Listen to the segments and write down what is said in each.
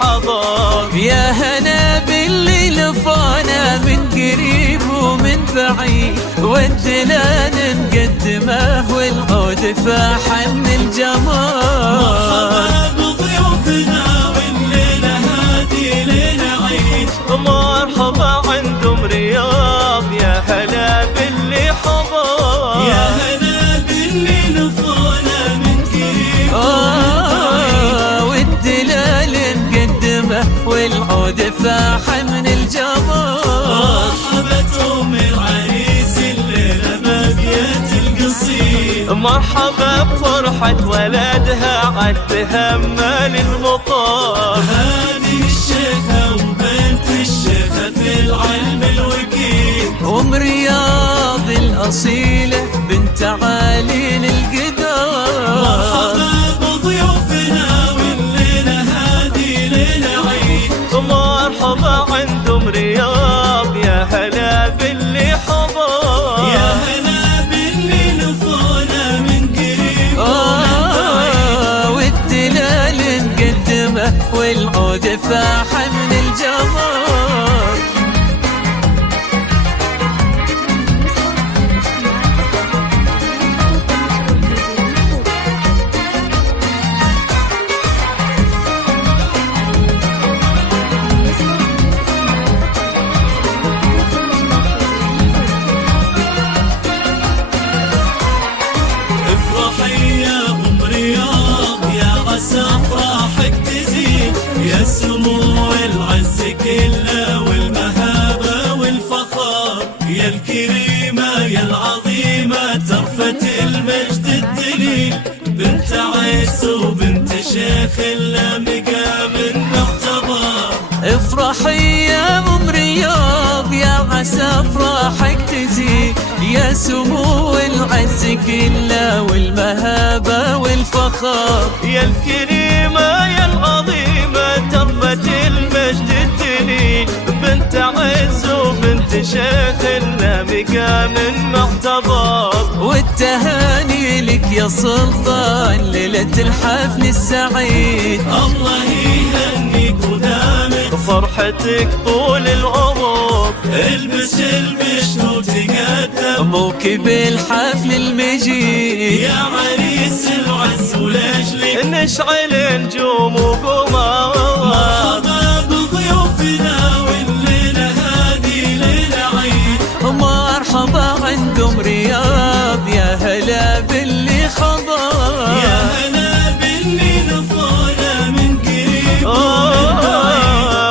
حضر. يا هلا باللي لفانا من قريب ومن بعيد، والدلال مقدمه والعود فاحن الجمال. مرحبا بضيوفنا والليلة هادي ليلة عيد. مرحبا عندهم رياض، يا هلا باللي حضر. يا هلا باللي لفانا من قريب والدلال مقدمه والعود فاحن الجمال. مرحبا العريس الليلة بابية القصير. مرحبا بفرحة ولدها عالتهمل المطار. هذه الشيخة وبنت الشيخة في العلم الوكيل، ام رياض الأصيلة بنت عالي القدار. مرحبا بضيوفنا والليلة هادي ليلة عيد. مرحبا عندهم رياض، يا هلا باللي حضر. يا هلا باللي لفانا من قريب والدلال مقدمه والعود فاحن الجمال. أفراحك تزيد، يا سمو العز كله والمهابة والفخار. يا الكريمة يا العظيمة ترفة المجد الدليل، بنت عيس وبنت شيخ إلا مقام معتبر. افرحي يا ام رياض، يا عسى افراحك تزيد، يا سمو العز كله والمهابة والفخار. يا الكريمة يا العظيمة تربة المجد الدليل، بنت عز وبنت شيخ إلا مقام معتبر. والتهاني لك يا سلطان ليلة الحفل السعيد. الله يهنيك ودامك فرحتك طول العمر، البس البشت وتقدم موكب الحفل المجيد. يا عريس العز ولأجلك نشعل نجوم وقمر. مرحبا بضيوفنا والليلة هادي ليلة عيد. مرحبا عندهم رياض، يا هلا باللي حضر. يا هلا باللي لفانا من قريب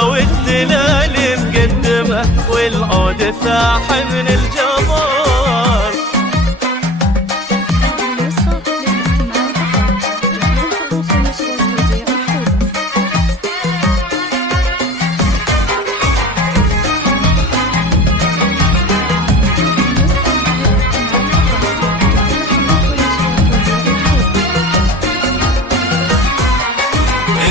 والدلال مقدمه والعود فاحن الجمال.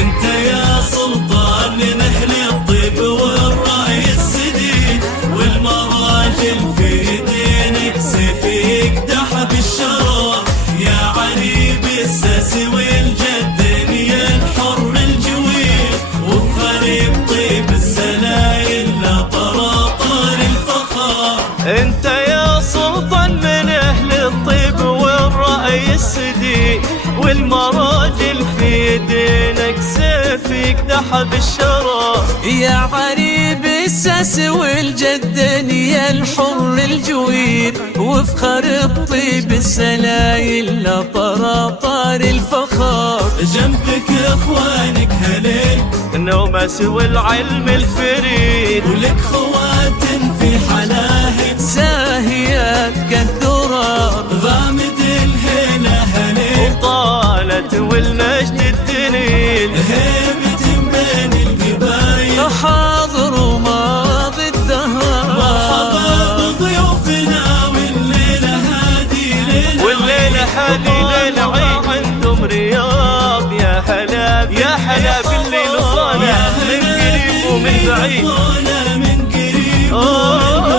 انت يا سلطان من اهل الطيب والرأي السديد، والمراجل في دينك سيف يقدح بالشرف. يا عريب الساس والجد يا الحر الجويل، وبخريب طيب السلايل لا طراطار الفخار. انت يا سلطان من اهل الطيب والرأي السديد، والمراجل في دينك سيف يقدح بالشرف. يا عريب الساس والجدن يا الحر الجوير، وفخر الطيب السلايل لا طراطار الفخار. جنبك اخوانك هليل النومس والعلم الفريد، ولك خوات في حلاهب ساهيات كالدرار. غامد الهيلة هليل وطالت والمجد الدليل، هيبة بين القبايل حاضر وماضي الدهر. مرحبا بضيوفنا والليلة هادي ليلة والليلة هادي ليلة عيد. عندهم رياض، يا هلا يا هلا باللي لفانا من قريب ومن بعيد.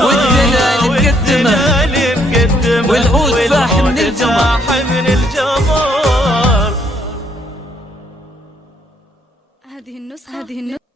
والدلال مقدمه والعود فاحن الجمال. هذه النسخة